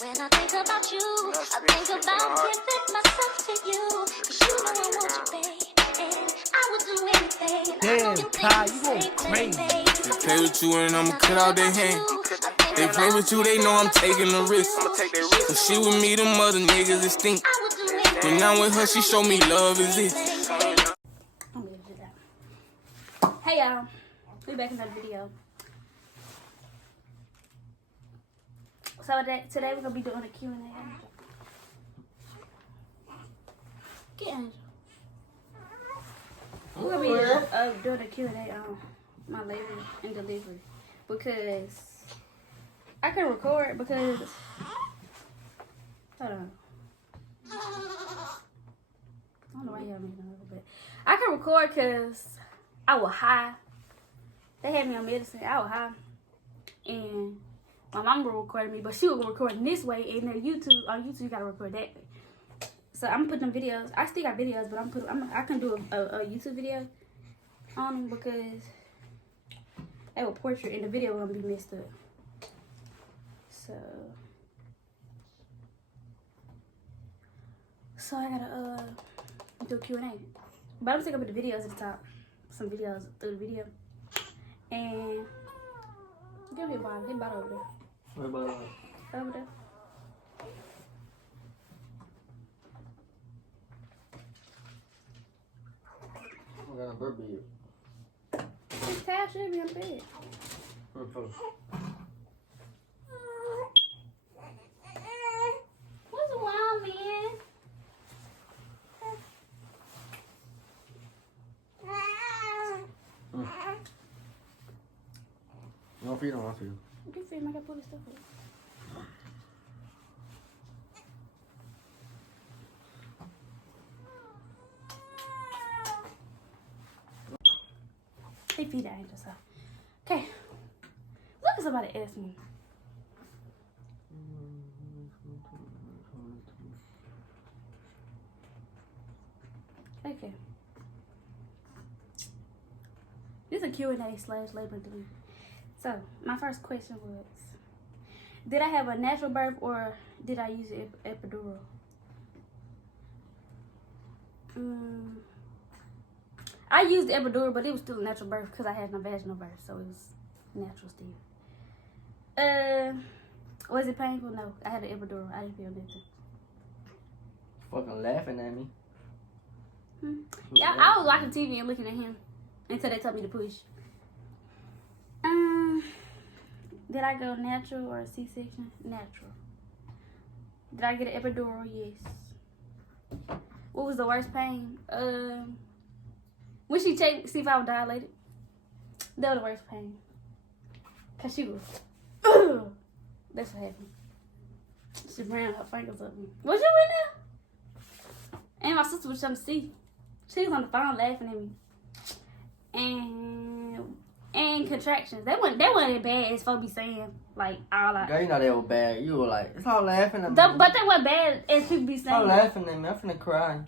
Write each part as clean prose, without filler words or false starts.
When I think about you, I think about giving myself to you. 'Cause you know I want you, babe. And I would do anything. Damn, Kai, you going crazy. They play with you and I'ma cut out their hand. They play with you, they know I'm taking a risk. So she with me, them other niggas is stink. When I'm with her, she show me love is it. Hey y'all, we back in another video. So today we're gonna be doing a Q&A. Get Angel. We're gonna be doing a Q&A on my labor and delivery because I can record because hold on. I don't know why y'all making a little bit. I can record because I was high. They had me on medicine. I was high, and my mama recorded me, but she was recording this way. And then on YouTube, you gotta record that way. So I'm putting them videos. I still got videos, but I can do a YouTube video on them because they were portrait, and the video gonna be messed up. So I gotta do a Q&A. But I'm still gonna put the videos at the top. Some videos through the video. And give me a bottle. Hit bottle over there. What about Over there. I got a burpee. This towel should be on the bed. What's wrong, man? No feed on, I'll feed. You can feed him. I gotta pull this stuff up. They feed the angel, so. Okay. Look at somebody ask me. Okay. This is a Q&A / labor and delivery. So, my first question was, did I have a natural birth or did I use an epidural? I used the epidural, but it was still a natural birth because I had no vaginal birth, so it was natural still. Was it painful? No, I had an epidural. I didn't feel nothing. Fucking laughing at me. Yeah, I was watching TV and looking at him until they told me to push. Did I go natural or C-section? Natural. Did I get an epidural? Yes. What was the worst pain? When she checked to see if I was dilated, that was the worst pain. Cause she was, that's what happened. She ran her fingers up me. Was you in there? And my sister was trying to see. She was on the phone laughing at me. And contractions. They weren't as bad as folks be saying. Like, all like. Girl, you know they were bad. You were like, it's all laughing at me. But they weren't bad as people be saying. Stop laughing at me. I'm finna cry.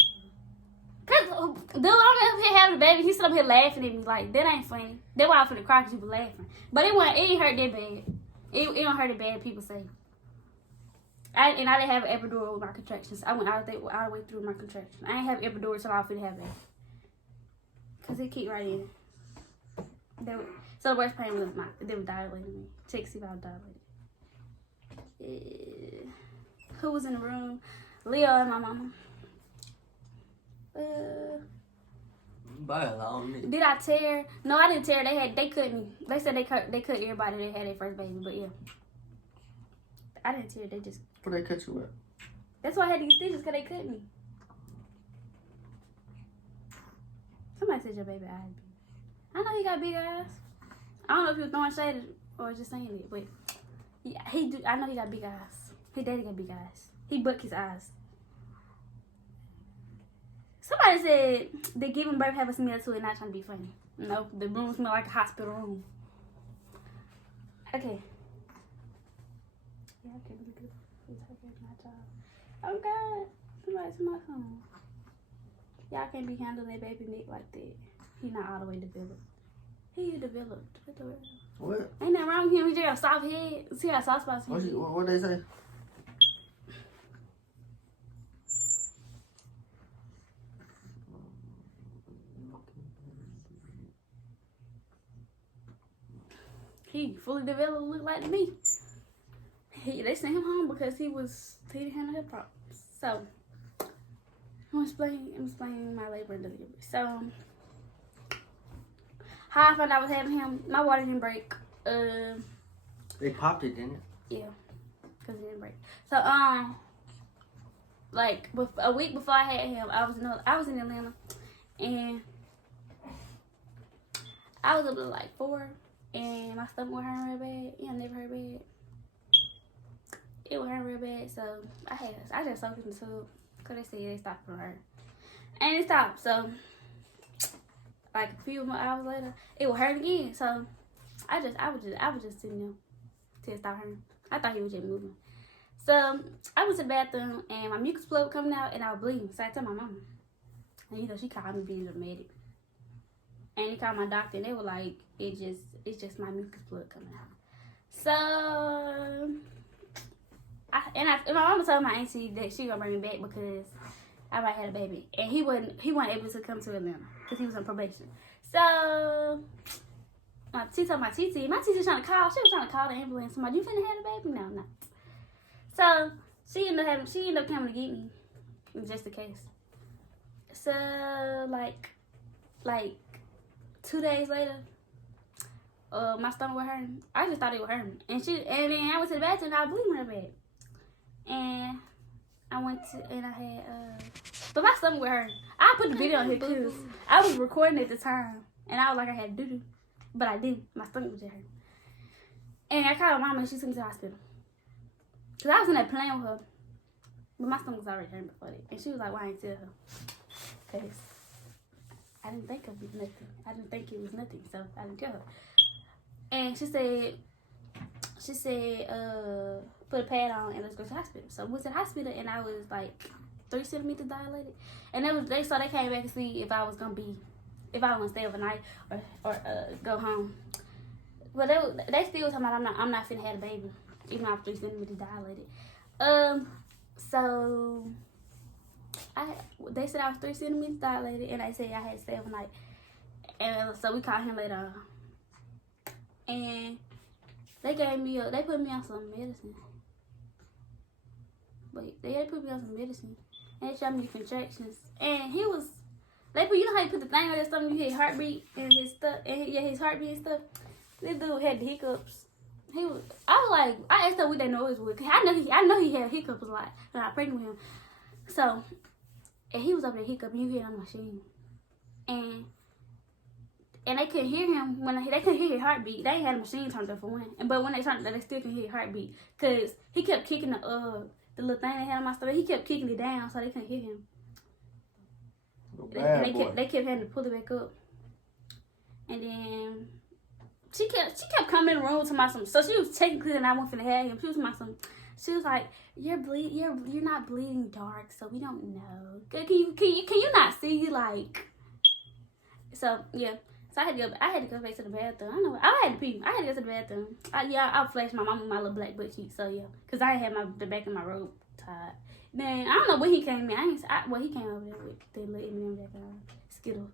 Cause, dude, I'm up here having a baby. He sit up here laughing at me. Like, that ain't funny. That's why I'm finna cry because you were laughing. But it ain't hurt that bad. It don't hurt that bad, people say. I didn't have an epidural with my contractions. I went all the way through my contractions. I ain't have an epidural until I was finna have that. Cause it kicked right in. So the worst pain was they were dilating me. Check to see if I was dilated. Who was in the room? Leo and my mama. Did I tear? No, I didn't tear. They cut me. They said they cut everybody that had their first baby, but yeah. I didn't tear. They just. What they cut you at? That's why I had to get stitches because they cut me. Somebody said your baby eyes big. I know he got big eyes. I don't know if he was throwing shade or just saying it, but yeah, he do. I know he got big eyes. His daddy got big eyes. He buck his eyes. Somebody said they giving birth have a smell to it, not trying to be funny. No, the room smell like a hospital room. Okay. Yeah, I can't be good. My child. Oh God, somebody's my phone. Y'all can't be handling that baby neck like that. He not all the way developed. He developed. What the world? What? Ain't nothing wrong with him. He just got a soft head. See how soft spots he What they say? he fully developed, looked like me. They sent him home because he didn't handle his problems. So I'm explaining my labor and delivery. So how I found out I was having him, my water didn't break. They popped it, didn't it? Yeah, because it didn't break. So like a week before I had him, I was in Atlanta, and I was up to like 4, and my stomach was hurting real bad. Yeah, I never hurt bad. It was hurting real bad, so I just soaked it in the tube because they said they stopped from hurting, and it stopped. So like a few more hours later, it would hurt again. So I was just sitting there till it stopped hurting. I thought he was just moving. So I went to the bathroom and my mucus plug was coming out and I was bleeding. So I told my mama, and you know she called me being dramatic. And he called my doctor and they were like, it's just my mucus plug coming out. So my mama told my auntie that she gonna bring me back because I might have a baby, and he wasn't able to come to Atlanta because he was on probation. So she told my TT was trying to call. She was trying to call the ambulance. I'm like, you finna have a baby? No. So she ended up coming to get me, just in case. So like 2 days later, my stomach was hurting. I just thought it was hurting, and then I went to the bathroom and I was bleeding real bad. And but my stomach was hurting. I put the video on here because I was recording at the time, and I was like I had doo-doo, but I didn't. My stomach was just hurting. And I called my mama and she sent me to the hospital. Because I was in there playing with her, but my stomach was already hurting before that. And she was like, why I didn't tell her? Because I didn't think it was nothing. I didn't think it was nothing, so I didn't tell her. And she said, put a pad on and let's go to the hospital. So we went to the hospital and I was like 3 centimeters dilated. And they came back to see if I was gonna stay overnight or go home. But they still talking about I'm not finna have a baby, even though I'm 3 centimeters dilated. So they said I was 3 centimeters dilated, and they said I had to stay overnight. And so we called him later on. And they put me on some medicine. They put me on some medicine. And they showed me the contractions. And you know how you put the thing on your stomach, you hear heartbeat and his stuff, his heartbeat and stuff. This dude had the hiccups. I asked her what that noise was. Cause I know he had hiccups a lot when I was pregnant with him. So, and he was up there hiccuping, you hear it on the machine. And they couldn't hear him they couldn't hear his heartbeat. They ain't had the machine turned up for one. But when they turned it, they still can hear his heartbeat. Cause he kept kicking the little thing they had on my stomach. He kept kicking it down so they couldn't hear him. They kept having to pull it back up. And then she kept coming in the room to my son. So she was technically and I wasn't finna have him. She was my son. She was like, you're not bleeding dark, so we don't know. Can you not see like? So yeah. So I had to go back to the bathroom. I know I had to pee. I had to go to the bathroom. I flashed my mama with my little black butt cheek. So yeah, cause I had the back of my robe tied. Then I don't know when he came in. He came over there with the little M&M back on Skittles.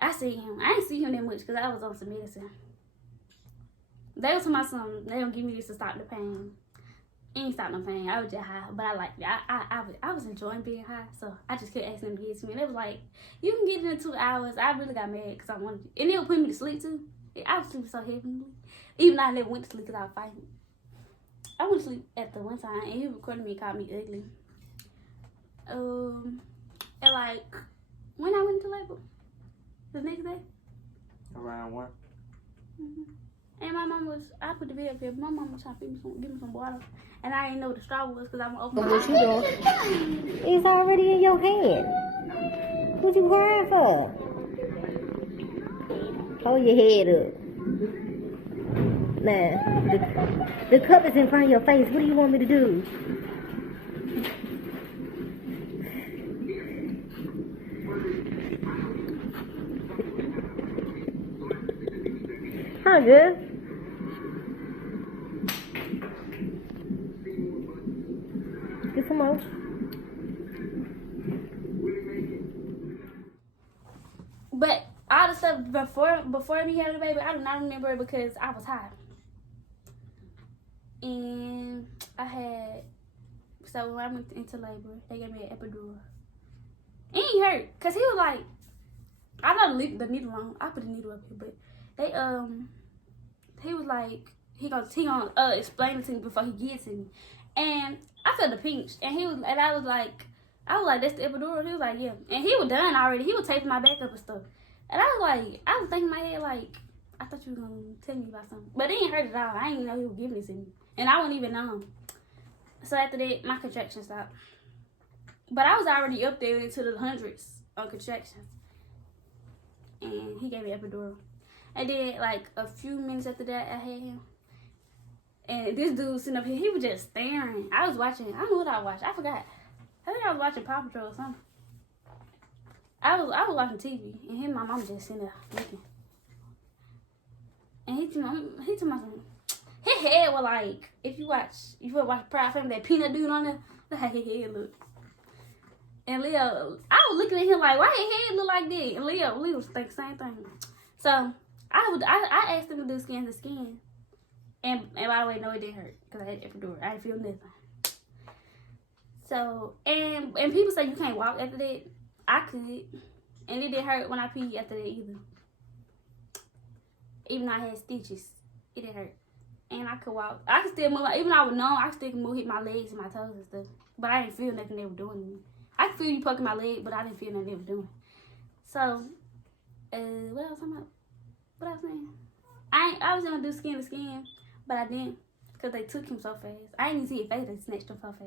I see him. I didn't see him that much because I was on some medicine. They was to my son. They don't give me this to stop the pain. It ain't stop no pain. I was just high, but I liked it. I was enjoying being high, so I just kept asking them to get it to me. And they was like, "You can get it in 2 hours." I really got mad because I wanted it. And they would put me to sleep too. I was sleeping so heavily. Even though I never went to sleep because I was fighting. I went to sleep at the one time, and he recorded me and called me ugly. And like, when I went into labor, the next day. Around 1. Mm-hmm. And my mom I put the video up here, but my mom was trying to give me some water. And I didn't know what the straw was because I'm going to open my eyes. What you doing? It's already in your hand. What you crying for? Hold your head up. Now, the cup is in front of your face. What do you want me to do? Huh, good? Get some more. But all the stuff before me having the baby, I do not remember it because I was high. And so when I went into labor, they gave me an epidural. It ain't hurt, cause he was like, I know the needle on. I put the needle up here, but he was like, he gonna explain it to me before he gets to me. And I felt the pinch, and I was like, that's the epidural. He was like, yeah, and he was done already. He was taping my back up and stuff. And I was thinking in my head like, I thought you was gonna tell me about something, but it ain't hurt at all. I didn't even know he was giving it to me, and I wasn't even know. So after that, my contractions stopped. But I was already up there into the hundreds of contractions. And he gave me epidural. And then, like, a few minutes after that, I had him. And this dude sitting up here, he was just staring. I was watching, I don't know what I watched. I forgot. I think I was watching Paw Patrol or something. I was watching TV. And him and my mom just sitting there looking. And he told me something. His head was like, if you watch Proud Family, that peanut dude on there, look how his head look. And Leo, I was looking at him like, why his head look like that? And Leo was thinking the same thing. So I asked him to do skin to skin. And by the way, no, it didn't hurt because I had epidural. I didn't feel nothing. So, and people say you can't walk after that. I could. And it didn't hurt when I peed after that either. Even though I had stitches, it didn't hurt. And I could walk. I could still move. Even though I was numb, I could still hit my legs and my toes and stuff. But I didn't feel nothing they were doing to me. I could feel you poking my leg, but I didn't feel nothing they were doing. So, what else I'm about? What I was saying? I was gonna do skin to skin, but I didn't because they took him so fast. I didn't even see his face. They snatched him so fast.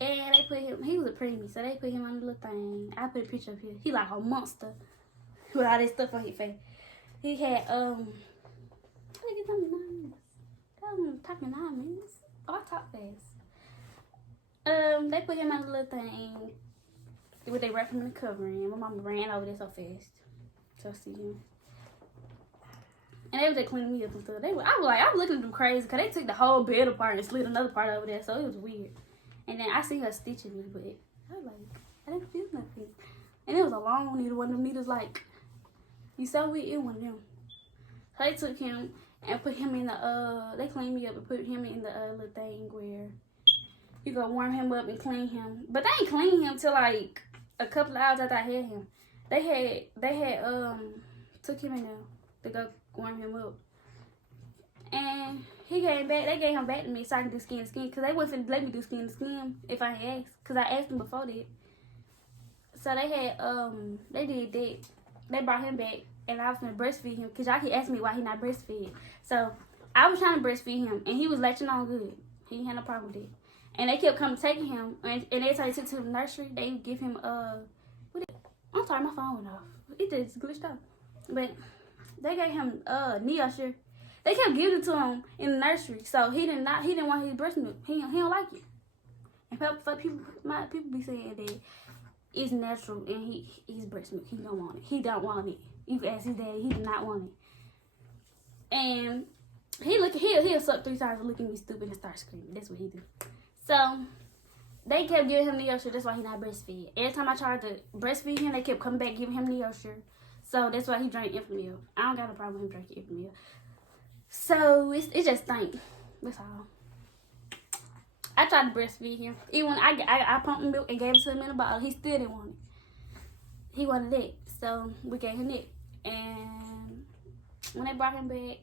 And they put him. He was a preemie, so they put him on the little thing. I put a picture up here. He like a monster with all this stuff on his face. He had I think it's only 9 minutes. That was talking 9 minutes. Oh, I talk fast. They put him on the little thing with they wrapped him in the covering. My mama ran over there so fast. So I see him. And they was just cleaning me up and stuff. I was looking at them crazy because they took the whole bed apart and slid another part over there, so it was weird. And then I seen her stitching me, but I was like, I didn't feel nothing. And it was a long needle, one of them needles like, you saw we in one of them. So they took him and put him in the, they cleaned me up and put him in the little thing where you go warm him up and clean him. But they ain't clean him till like a couple of hours after I had him. They had took him in there to go warm him up. And he came back, they gave him back to me so I can do skin to skin. Because they wasn't let me do skin to skin if I had asked. Because I asked them before that. So they had, they did that. They brought him back and I was going to breastfeed him. Because y'all keep asking me why he not breastfed. So I was trying to breastfeed him and he was latching on good. He didn't have no problem with it. And they kept coming taking him. And every time they took to the nursery, they would give him, I'm sorry, my phone went off. It just glitched out. But they gave him Neosure. They kept giving it to him in the nursery, so he didn't want his breast milk. He don't like it. And people be saying that it's natural and his breast milk. He don't want it. He don't want it. You can ask his daddy. He did not want it. And he'll suck 3 times and look at me stupid and start screaming. That's what he do. So they kept giving him Neosure. That's why he not breastfed. Every time I tried to breastfeed him, they kept coming back giving him Neosure. So that's why he drank infant milk. I don't got a problem with him drinking infant milk. So it just stink. That's all. I tried to breastfeed him. Even when I pumped milk and gave it to him in a bottle, he still didn't want it. He wanted it. So we gave him it. And when they brought him back,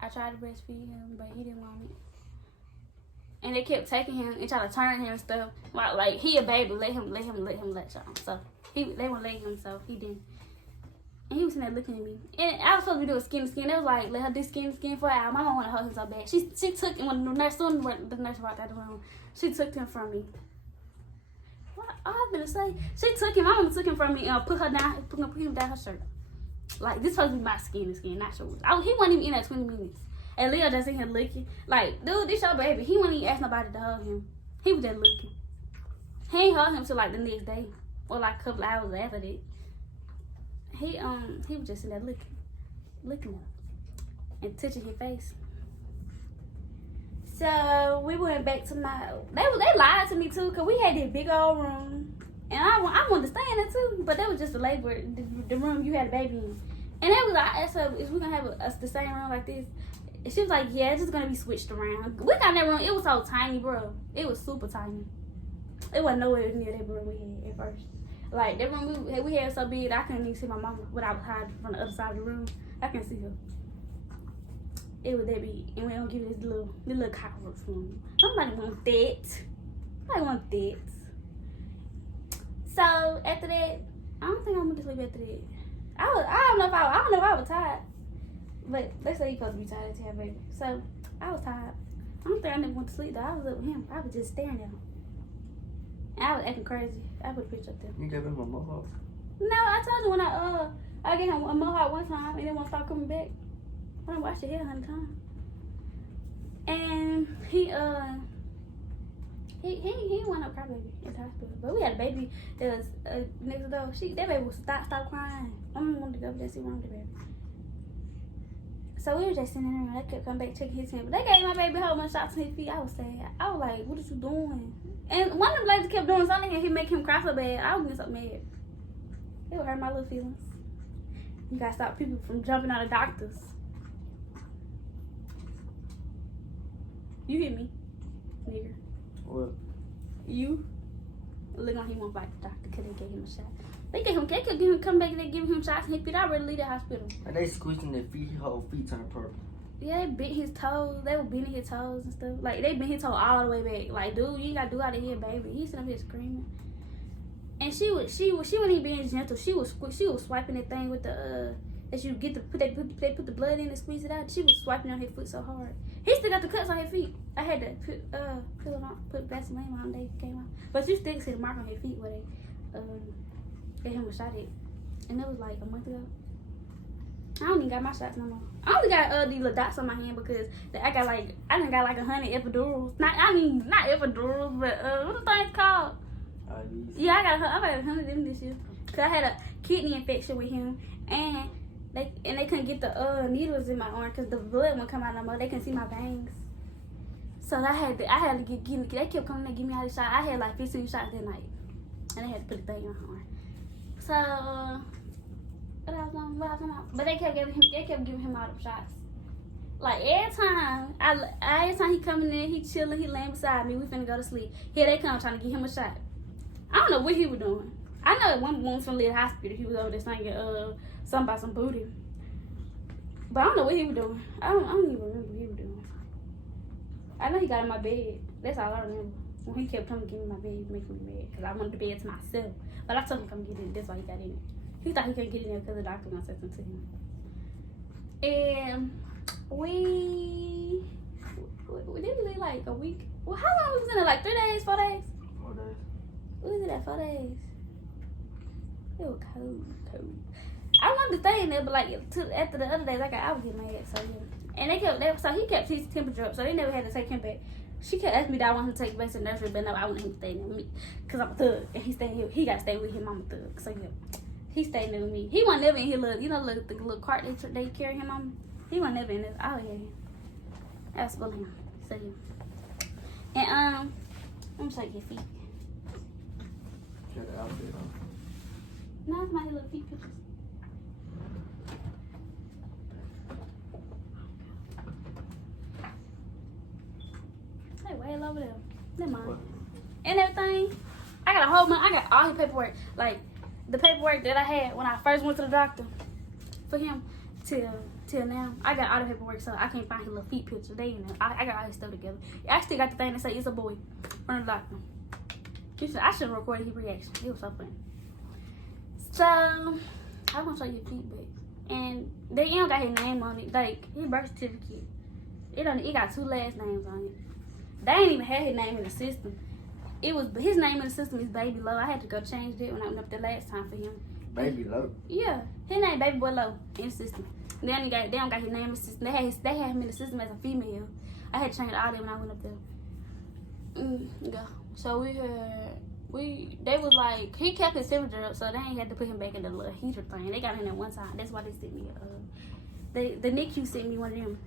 I tried to breastfeed him, but he didn't want it. And they kept taking him and trying to turn him and stuff. Like he a baby, let him latch on. So they wouldn't let him, so he didn't. And he was sitting there looking at me. And I was supposed to be doing skin to skin. They was like, let her do skin to skin for an hour. My mom wanted to hold him so bad. She took him when the nurse walked out the room. She took him from me. What I was gonna say? She took him. My mom took him from me and put him down her shirt. Like this supposed to be my skin to skin, not yours. He wasn't even in there 20 minutes. And Leo just in here looking. Like, dude, this your baby. He wouldn't even ask nobody to hug him. He was just looking. He ain't hug him till like the next day. Or like a couple hours after that. He was just in there looking at him and touching his face. So we went back to they lied to me too, cause we had this big old room, and I wanted to stay in it too, but that was just the labor, the room you had a baby in. And it was like, I asked her, is we gonna have the same room like this? And she was like, yeah, it's just gonna be switched around. We got in that room, it was so tiny, bro. It was super tiny. It wasn't nowhere near that room we had at first. Like, that room we had so big, I couldn't even see my mama when I was hiding from the other side of the room. I couldn't see her. It was that big. And we don't give this little cockroach room. Nobody want that. Nobody want that. So, after that, I don't think I went to sleep after that. I don't know if I was tired. But they say you're supposed to be tired to have a baby. So, I was tired. I don't think I never went to sleep though. I was up with him. I was just staring at him. And I was acting crazy. I put a picture up there. You gave him a mohawk? No, I told you when I gave him a mohawk one time and then won't stop coming back. I done washed his hair 100 times. And he went up crybaby at the hospital. But we had a baby that was next door. That baby would stop crying. My mom wanted to go over there and see what wrong with the baby. So we were just sitting there and they kept coming back checking his hand. But they gave my baby a whole bunch of shots in his feet. I was sad. I was like, what are you doing? And one of the ladies kept doing something and he make him cry so bad. I was getting so mad. It would hurt my little feelings. You gotta stop people from jumping on the doctors. You hear me, nigga? What? You? Look on him, won't fight the doctor because they gave him a shot. They kept giving him, come back and they giving him shots in his feet. I already leave the hospital. And they squeezing their feet, his whole feet turned purple. Yeah, they bit his toes. They were bending his toes and stuff. Like, they bent his toe all the way back. Like, dude, you ain't gotta do out of here, baby. He's sitting up here screaming. And she wasn't even being gentle. She was swiping that thing with the that you get to put the blood in and squeeze it out. She was swiping on his foot so hard. He still got the cuts on his feet. I had to put Vaseline on. They came out, but you still see the mark on his feet where they gave him a shot at, and it was like a month ago. I don't even got my shots no more. I only got these little dots on my hand because I done got like 100 epidurals. Not epidurals, but what the thing's called? IVs. Yeah, I got 100 of them this year. Cause I had a kidney infection with him, and they couldn't get the needles in my arm because the blood wouldn't come out no more. They couldn't see my veins. So I had to get they kept coming and give me all these shots. I had like 15 shots that night, and they had to put the thing in my arm. So what I was talking about? But they kept giving him all them shots. Like every time he coming in, he chilling, he laying beside me. We finna go to sleep. Here they come trying to give him a shot. I don't know what he was doing. I know at one moment from the hospital, he was over there singing something about some booty. But I don't know what he was doing. I don't even remember what he was doing. I know he got in my bed. That's all I remember. When he kept coming to give me my bed, he was making me mad because I wanted the bed to myself. But I told him to come get it. That's why he got in it. He thought he couldn't get in there because the doctor was going to say something to him. And we didn't leave like a week. Well, how long was we in there? Like 3 days, 4 days? 4 days. We was in there 4 days. It was cold. I wanted to stay in there, but like after the other days, I was getting mad. So yeah, and so he kept his temperature up, so they never had to take him back. She kept asking me that I wanted to take him back to the nursery, but no, I wanted him to stay there with me because I'm a thug, and he stayed here. He got to stay with him. I'm a thug, so yeah, he stayed there with me. He wasn't never in his the little cart they carry him on. He wasn't never in this. Oh yeah, I was full of him. So yeah, and I'm gonna show you your feet. Got the outfit on. No, it's my little feet pictures. Hey, way over there. Never mind. What? And everything. I got all his paperwork. Like, the paperwork that I had when I first went to the doctor for him till now. I got all the paperwork, so I can't find his little feet pictures. They in there. I got all his stuff together. I still got the thing that say it's a boy from the doctor. I should have recorded his reaction. It was so funny. So, I'm gonna show you feet back. And they don't got his name on it. Like, his birth certificate. It got 2 last names on it. They ain't even had his name in the system. His name in the system is Baby Low. I had to go change it when I went up there last time for him. Baby Low. Yeah, his name Baby Boy Low in the system. They don't got his name in the system. They had him in the system as a female. I had to change all that when I went up there. Yeah. So they was like, he kept his temperature up, so they ain't had to put him back in the little heater thing. They got him there one time. That's why they sent me the NICU sent me one of them.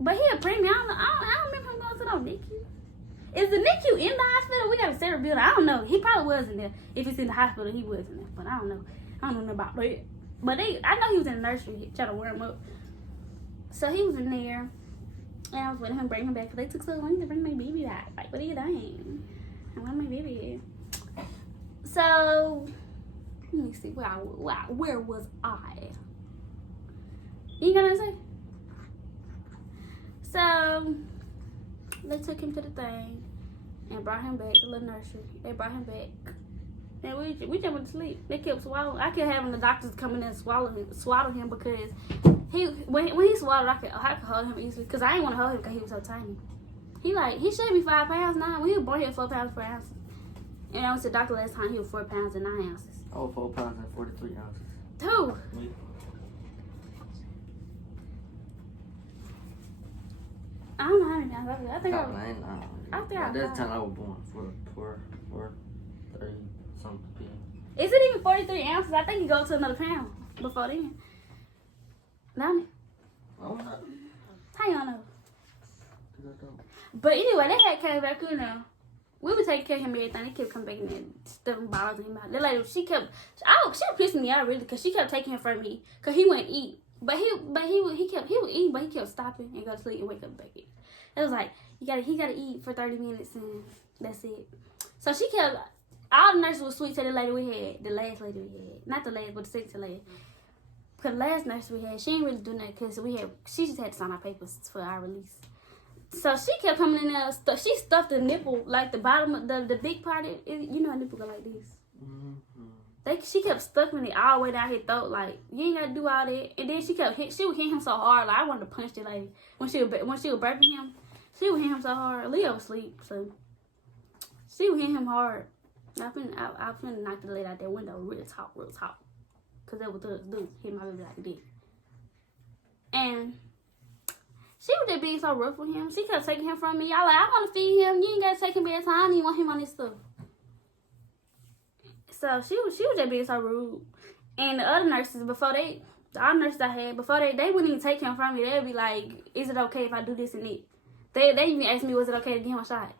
But he a preemie. I don't remember him going to no NICU. Is the NICU in the hospital? We got a separate building. I don't know. He probably was in there. If it's in the hospital, he was in there. But I don't know. I don't know about that. But I know he was in the nursery trying to wear him up. So he was in there, and I was letting him bring him back. Cause they took so long to bring my baby back. Like, what are you doing? I want my baby. So let me see, where was I? You ain't got nothing to say? So they took him to the thing and brought him back to the little nursery. They brought him back. And we just went to sleep. They kept swallowing. I kept having the doctors come in and swallow him because when he swallowed, I could hold him easily because I didn't want to hold him because he was so tiny. He should be 5 pounds now. When he was born, he was 4 pounds 4 ounces. And I went to the doctor last time, he was 4 pounds and 9 ounces. Oh, 4 pounds and 43 ounces. Two. Me. I don't know how many pounds. I think I was. I think I was. That's the time I was born. 4 30 something. Is it even 43 ounces? I think you go to another pound before then. Don't it? Oh, no. How you know? But anyway, they had came back, you know. We would take care of him and everything. They kept coming back in there and stuffing bottles in him out. That lady, she pissed me out really because she kept taking him from me because he wouldn't eat. But he would eat, but he kept stopping and go to sleep and wake up back in. It was like he gotta eat for 30 minutes and that's it. So she kept all the nurses were sweet to the lady we had, the last lady we had, not the last but the second lady. Because the last nurse we had, she didn't really do nothing because she just had to sign our papers for our release. So she kept coming in there. She stuffed the nipple, like the bottom of the big part. You know, a nipple go like this. Mm-hmm. She kept stuffing it all the way down his throat. Like you ain't gotta do all that. And then she would hit him so hard. Like I wanted to punch the lady when she was burping him. She would hit him so hard. Leo was asleep, so she would hit him hard. I finna knock the lady out that window real talk. Cause that was the dude hit my baby like this. And she was just being so rough with him. She kept taking him from me. Y'all like, I want to feed him. You ain't got to take him every time. You want him on this stuff. So she was just being so rude. And the other nurses, all nurses I had, before they wouldn't even take him from me. They'd be like, is it okay if I do this and that? They even asked me, was it okay to give him a shot?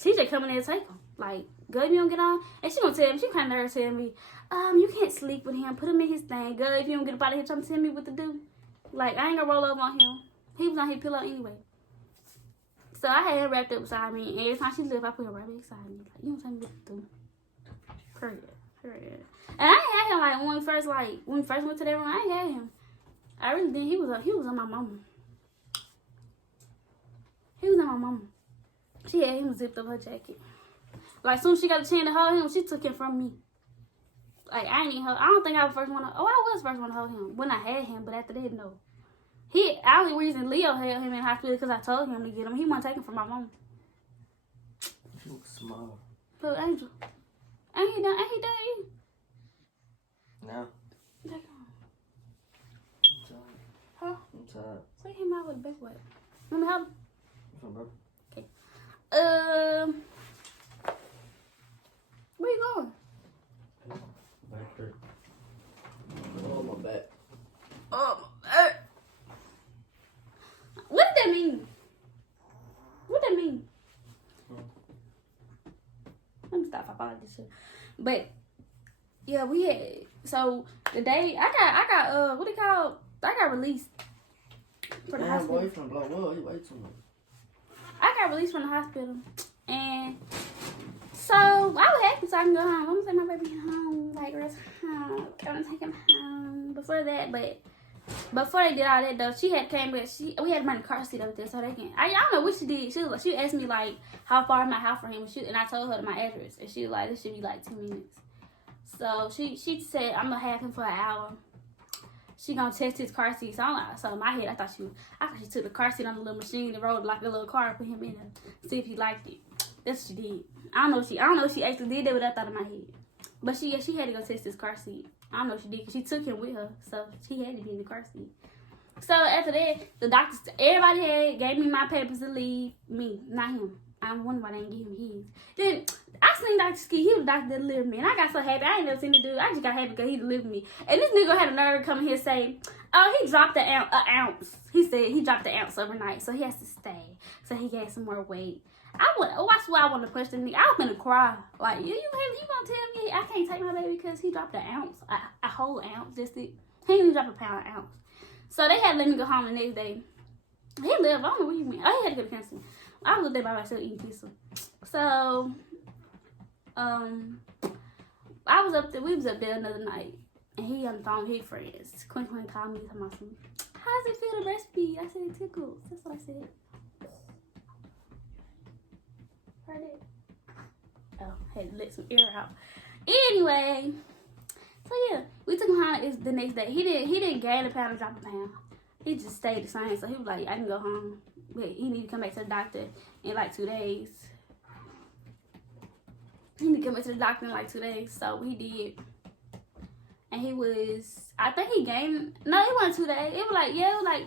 She just come in there and take him. Like, girl, if you don't get on. And she gonna tell me, she kind of tell me, you can't sleep with him. Put him in his thing. Girl, if you don't get up out of here, trying to tell me what to do. Like, I ain't gonna roll over on him. He was on his pillow anyway. So I had him wrapped up beside me. And every time she left, I put him right beside me. Like, you don't tell me what to do. Period. And I ain't had him like when we first went to that room. I ain't had him. I really didn't. He was on my mama. He was on my mama. She had him zipped up her jacket. Like soon as she got a chance to hold him, she took him from me. Like I don't think I was first one to. Oh, I was first one to hold him when I had him, but after that, no. The only reason Leo held him in the hospital because I told him to get him. He wasn't taking from my mom. He looks small. But Angel, ain't he done you? No. I'm tired. Huh? I'm tired. Take him out with a big wipe. Let me help him. What's up, bro? Okay. Where you going? Back there. Oh, my back. Oh, what did that mean? What that mean? Let me stop. I followed this shit. But yeah, we had so the day I got what they call? I got released from the hospital. Boy, from blow. Whoa, you wait too much. I got released from the hospital, and so I was happy so I can go home. I'm gonna take my baby home, like rest home. I'm gonna take him home before that, but. Before they did all that though, she had came back. We had to bring the car seat up there so they can. I don't know what she did. She asked me like how far is my house from him, and I told her my address, and she was like this should be like 2 minutes. So she said I'm gonna have him for an hour. She gonna test his car seat. So in my head I thought she took the car seat on the little machine and rolled like a little car and put him in there, see if he liked it. That's what she did. I don't know if she actually did that, but I thought in my head. But she had to go test his car seat. I don't know what she did because she took him with her, so she had to be in the car seat. So after that, the doctors, everybody gave me my papers to leave. Me, not him. I'm wondering why they didn't give him his. Then I seen Dr. Ski. He was the doctor that delivered me, and I got so happy. I ain't never seen the dude. I just got happy because he delivered me. And this nigga had a nerve to come in here and say, "Oh, he dropped an ounce." He said he dropped an ounce overnight, so he has to stay. So he gained some more weight. That's why I want to push the nigga. I was gonna cry. Like, you gonna tell me I can't take my baby because he dropped an ounce, a whole ounce, just it. He didn't drop a pound an ounce. So they had to let me go home the next day. He lived. I don't know where he went. Oh, he had to go to cancer. I was up there by myself eating pizza. So, I was up there. We was up there another night, and he on the phone with his friends. Quinn called me, talking about some. How does it feel to breastfeed? I said it tickles. That's what I said. Heard it. Oh, had to let some air out. Anyway, so yeah, we took him home the next day. He didn't gain a pound or drop a pound. He just stayed the same. So he was like, I can go home, but he need to come back to the doctor in like 2 days. He need to come back to the doctor in like 2 days. So he did, and he was. I think he gained. No, it wasn't 2 days. It was like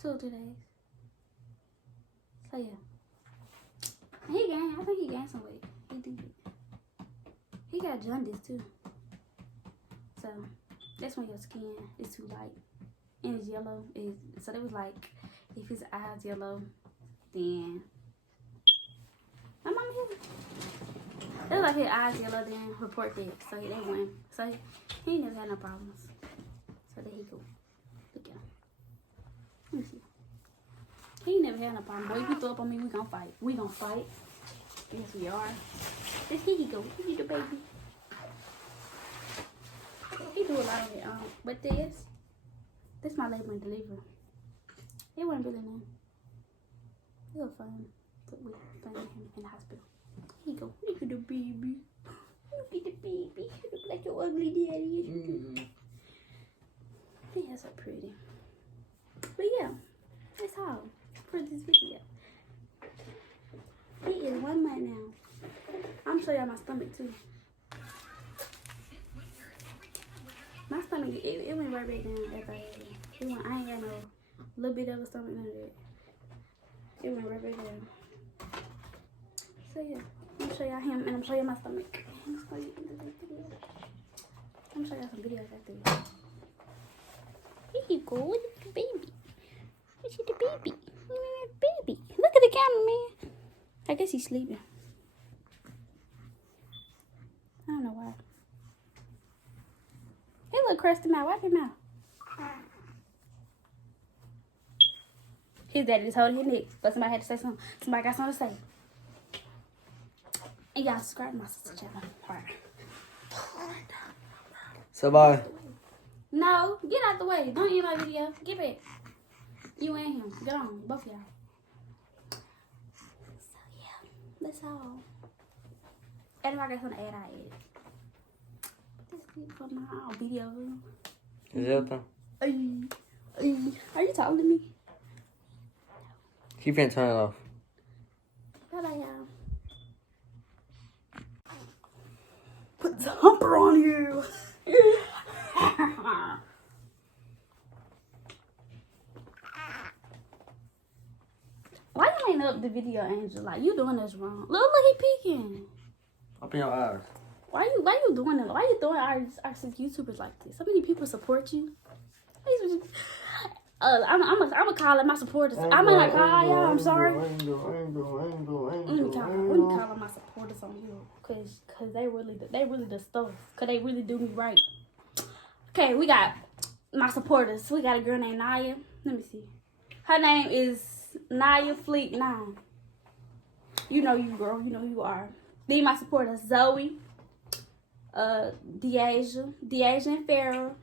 2 or 3 days. So yeah. He gained. I think he gained some weight. He did. He got jaundice too. So that's when your skin is too light and it's yellow. So they was like, if his eyes yellow, then my mama here. It was like his eyes yellow, then report that. So they won. So he never had no problems. So there he go. Look at him. Let me see. He never had no problem. Boy, if you throw up on me, we gonna fight. We gonna fight. Yes, we are. This here he go. He the baby. He do a lot of it. But this my labor and delivery. It wasn't really none. It was fun. But we found him in the hospital. Here you go. Look at the baby. Look at the baby. Look like your ugly daddy. He is so pretty. But yeah, that's all for this video. He is 1 month now. I'm gonna show y'all my stomach too. My stomach, it went right back down after I had it. I ain't got no little bit of a stomach, none of that. It went right back down. So yeah, I'm gonna show y'all him and I'm gonna show you my stomach. I'm gonna show y'all some videos after this. Here you go, look at the baby. Look at the baby. Baby. Look at the camera, man. I guess he's sleeping. I don't know why. He look crusty mouth. Wipe him out. His daddy just holding his neck, but somebody had to say something. Somebody got something to say. And y'all subscribe to my sister channel. Alright. So bye. No, get out the way. Don't eat my video. Get back. You and him. Get on. Both of y'all. So yeah, that's all. And if I got something to add, I add. This is for my video. Zelda. Are you talking to me? Keep your turn it off. Bye-bye, y'all. Put the humper on you. Why you ain't up the video, Angel? Like, you doing this wrong. Look, he peeking. Open your eyes. Why you doing it? Why you throwing our YouTubers like this? So many people support you. I'm gonna call it my supporters. I'm gonna call y'all. I'm sorry. Let me call my supporters on you, cause they really the stuff. Cause they really do me right. Okay, we got my supporters. We got a girl named Naya. Let me see. Her name is Naya Fleet 9. You know you, girl. You know who you are. These my supporters: Zoe, Deasia and Farrah.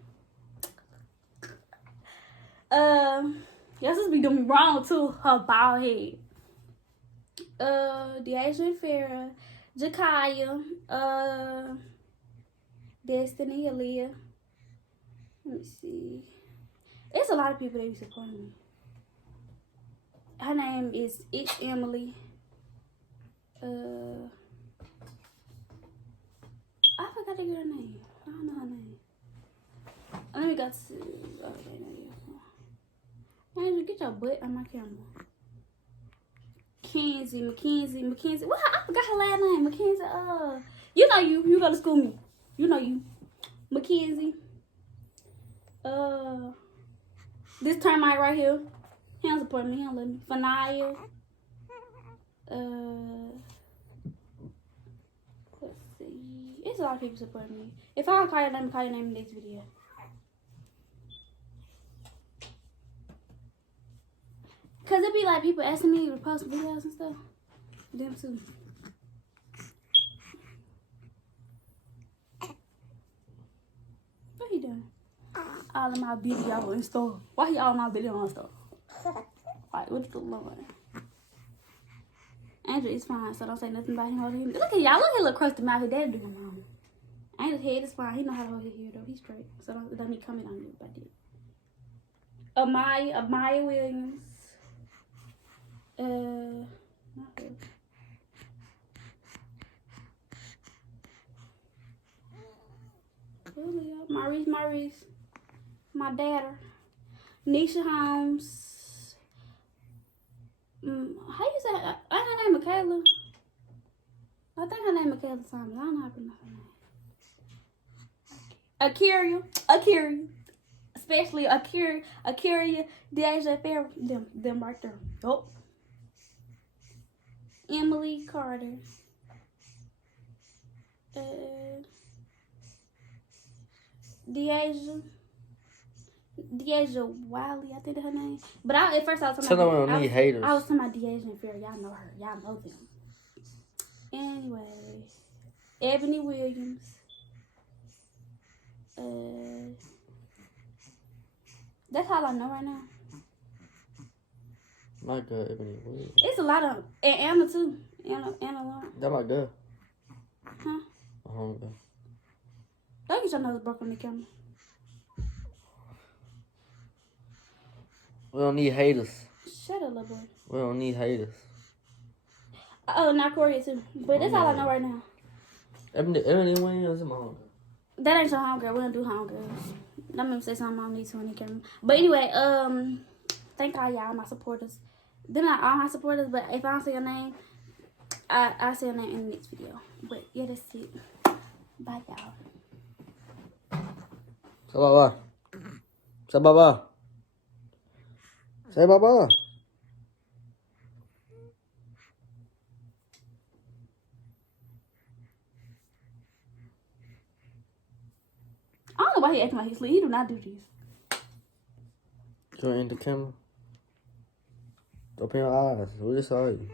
Y'all supposed to be doing me wrong too. Her bald head. Deasia and Farrah, Jakaya, Destiny, Aaliyah. Let me see. There's a lot of people that be supporting me. Her name is It's Emily. I forgot the girl name. I don't know her name. Let me go to. Okay, Angel, get your butt on my camera. Mackenzie. What? I forgot her last name. Mackenzie. You know you go to school with me. You know you. Mackenzie. This termite right here. He don't support me. He don't let me. Fanaya. Let's see. It's a lot of people supporting me. If I don't call your name, I'll call your name in the next video. Cause it be like people asking me to post videos and stuff. Them too. What he doing? All of my video and stuff. Why he all my video and stuff? Like, what's the Lord? Andrew is fine, so don't say nothing about him holding him. Look at y'all. Look at little crusty mouth. His daddy doing wrong. Andrew's head is fine. He know how to hold his hair though. He's straight. So don't need comment on you about that. Amaya Williams. Not good. Maurice. My daughter. Nisha Holmes. How you say her? I her name Michaela. I think her name Michaela Simon. I don't know how to pronounce her name. Akira. Especially Akira, Deja Fair, them right there. Oh. Emily Carter. Deja Wiley, I think that's her name. But at first I was talking about haters. I was talking about Deja and Fair. Y'all know her. Y'all know them. Anyway, Ebony Williams. That's all I know right now. My girl, Ebony Williams. It's a lot of and Anna too. Anna Lauren. That my girl. Huh? My homegirl. Don't get your nose broke on the camera. We don't need haters. Shut up, little boy. We don't need haters. Oh, not Korea too. But that's all I know right now. Ebony Williams is my homegirl. That ain't your homegirl. We don't do homegirls. Let me say something on these 20 camera. But anyway, thank all y'all, my supporters. They're not all my supporters, but if I don't say your name, I'll say your name in the next video. But yeah, that's it. Bye, y'all. Say bye-bye. Say bye-bye. Say bye-bye. I don't know why he acting like he's asleep. He do not do this. You're in the camera. Open your eyes. We just saw you.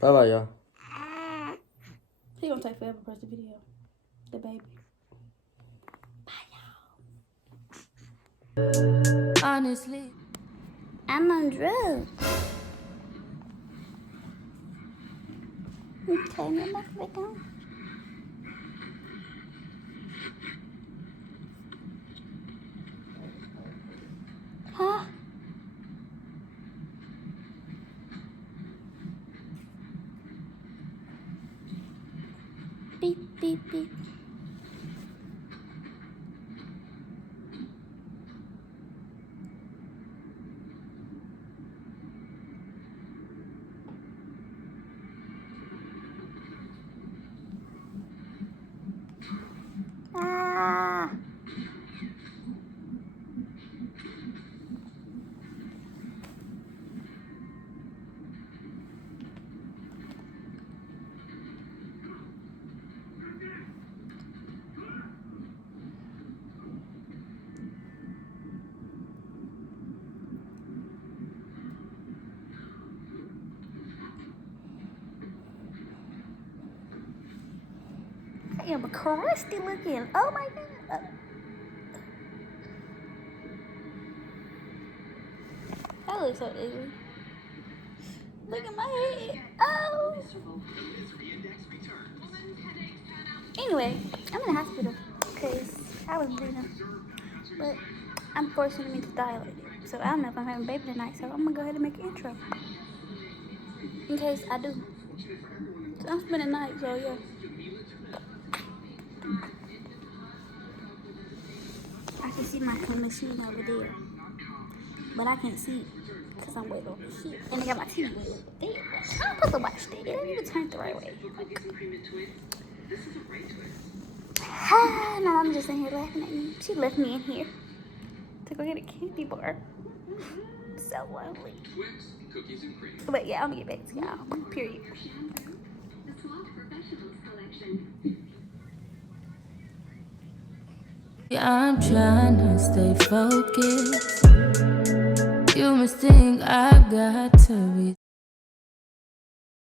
Bye-bye, y'all. He gonna take forever to press the video. The baby. Bye, y'all. Honestly, I'm on drugs. Okay, now let's back on. Huh? Beep, beep, beep. Ah. I am a crusty looking. Oh my god. That looks so ugly. Look at my head. Oh. Anyway, I'm in the hospital because I was bleeding. But I'm forcing me to dilate it. So I don't know if I'm having a baby tonight. So I'm going to go ahead and make an intro. In case I do. So I'm spending the night, so yeah. I can see my machine over there, but I can't see it because I'm way over here. And I got my TV way over there. I'm supposed to watch that. It didn't even turn the right way. Now I'm just in here laughing at me. She left me in here to go get a candy bar. So lonely. But yeah, I'm gonna get back to y'all. Period. I'm trying to stay focused. You must think I got to be